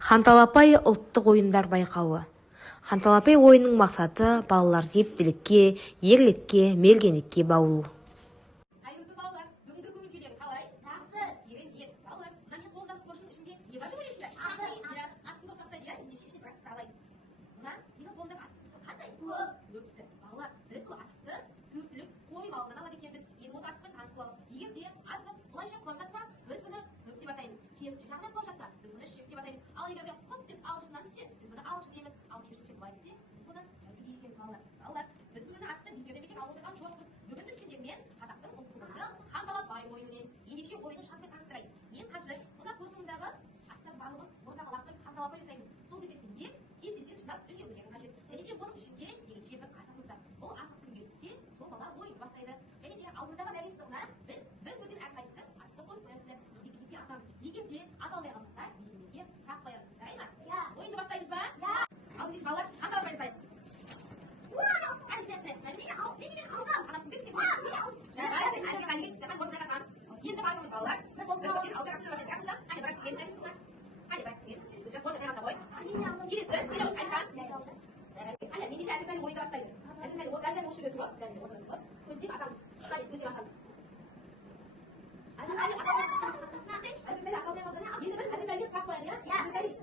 Ханталапай ұлттық ойындар байқауы. Ханталапай ойынның мақсаты балалар ептілікке, ерлікке, мергендікке баулу. Қайырлы балалар, бүгінгі көңіл-күйлерің қалай? Жақсы. Керемет. Балалар, мына мен қолымдағы қоржынның ішінде не бар деп ойлайсыздар? Астында астында ұқсатса иә, ендеше ішіне бір асықты алайын. Мына менің қолымдағы асықтысы қандай? Көп. Өпсі. Балалар, біз бұл асықты төрт түлік қой малынан алады екенбіз. Енді осы асықпен таныс боlalım. Егер де асық былайша құлап жатса, біз бұны бүк деп атаймыз. Керісінше жағынан құлап жатса, біз бұны шік деп атаймыз. Ал егер де құп деп алшысынан түссе, біз бұны алшы дейміз. Ал керісінше былай түссе, біз бұны әлгі дейміз балалар. Балалар, біз бұны асықты бекерден бекер алып отырған жоқпыз. Бүгін біз сендермен қазақтың ұлттық ойыны Ханталапай ойыны ойнаймыз. Ендеше ойынның шартымен таныстырайын. Мен қазір мына қоржынымдағы астар барлығын ортаға лақтырып Ханталапай жасаймын. Сол кезде сендер тез-тезден шыдап үнге білетін қажет. Және де оның ішінде ерекше бір асығымыз бар. Бұл асық кімге түссе, сол бала ойын бастайды. Және де алдымыздағы мәре сызығына біз бір-бірден әрқайсысы асықты қойып қоясыздар. Біз кезекке атамыз. Егер де ата алмай қалсаңдар, мен сендерге сұрақ қоямын. Жарай ма? Иә. Ойынды бастаймыз ба? Иә. Ал ендеше балалар, Ханталапай жасайық. Енді бағымыз балалар. Келесі, Әлихан. Ендеше Әлихан ойынды бастайды. Әлихан осы жерде тұрып, көздеп атамыз. Көздеп атамыз. Енді біз Әлиханға сұрақ қояйық, иә?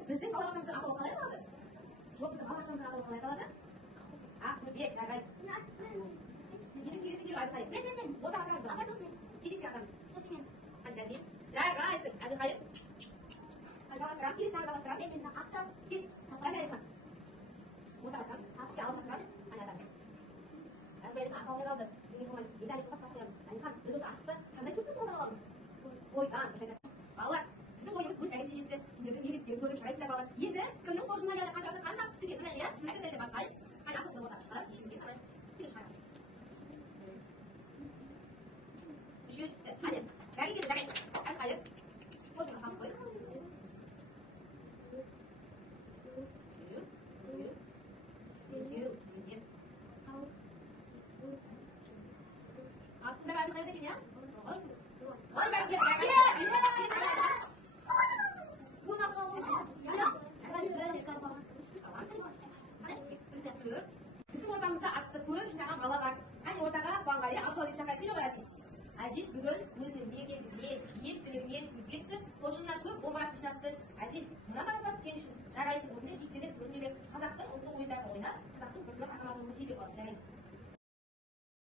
Біздің балабақшамыздың атауы қалай аталады? Жоқ, біздің балабақшамыздың атауы қалай аталады? Ақтөбе, жарайсыз. Нешін келесі келу айтайын? Ортаға атамыз. Кезекке атамыз. Жарайсың. Әбілқайыр. Жалғастырамыз. Келесі тағы жалғастырамыз. Ақтау. Кет. Әлихан. Ортаға атамыз. Ще алысқа атамыз. Атамыз. Әлихан атауы қалды. Енді Әлиханға сұрақ қоямын. Әлихан, біз осы асықты қандай көптен қолдан аламыз? Қойдан. Балалар, біздің ойымыз өз мәресіне жетті. Сендердің мектептерін көріп жарайсыздар балалар. Енді кімнің қоржынына келді қанша асық түсті санайық, иә? Әркімдерден бастайық. Қай асықты ортаға шығарып, ешкімге санайық. Келе шығарайық. Үшеу түсті. Қане, бәрі келді, жарайды. Әлқайыр. Қоржынға салып қойып. Астында бәрі қайырды екен, иә? Ой, бәрі келді, біздің ортамызда асықты көп жинаған бала бар. Қане ортаға Қуанғали Абдуғали шақырып келе қоясыз. Әзиз бүгін өзінің мергендігімен, ептілігімен көзге түсіп, қоржынынан көп бомбасын жинапты. Әзиз, мына марапат сен үшін жарайсың. Осындай биіктеніп көріне бер. Қазақтың ұлттық ойындарын ойнап, қазақтың біртүрлі азаматының сүйде болады. Жарайсың.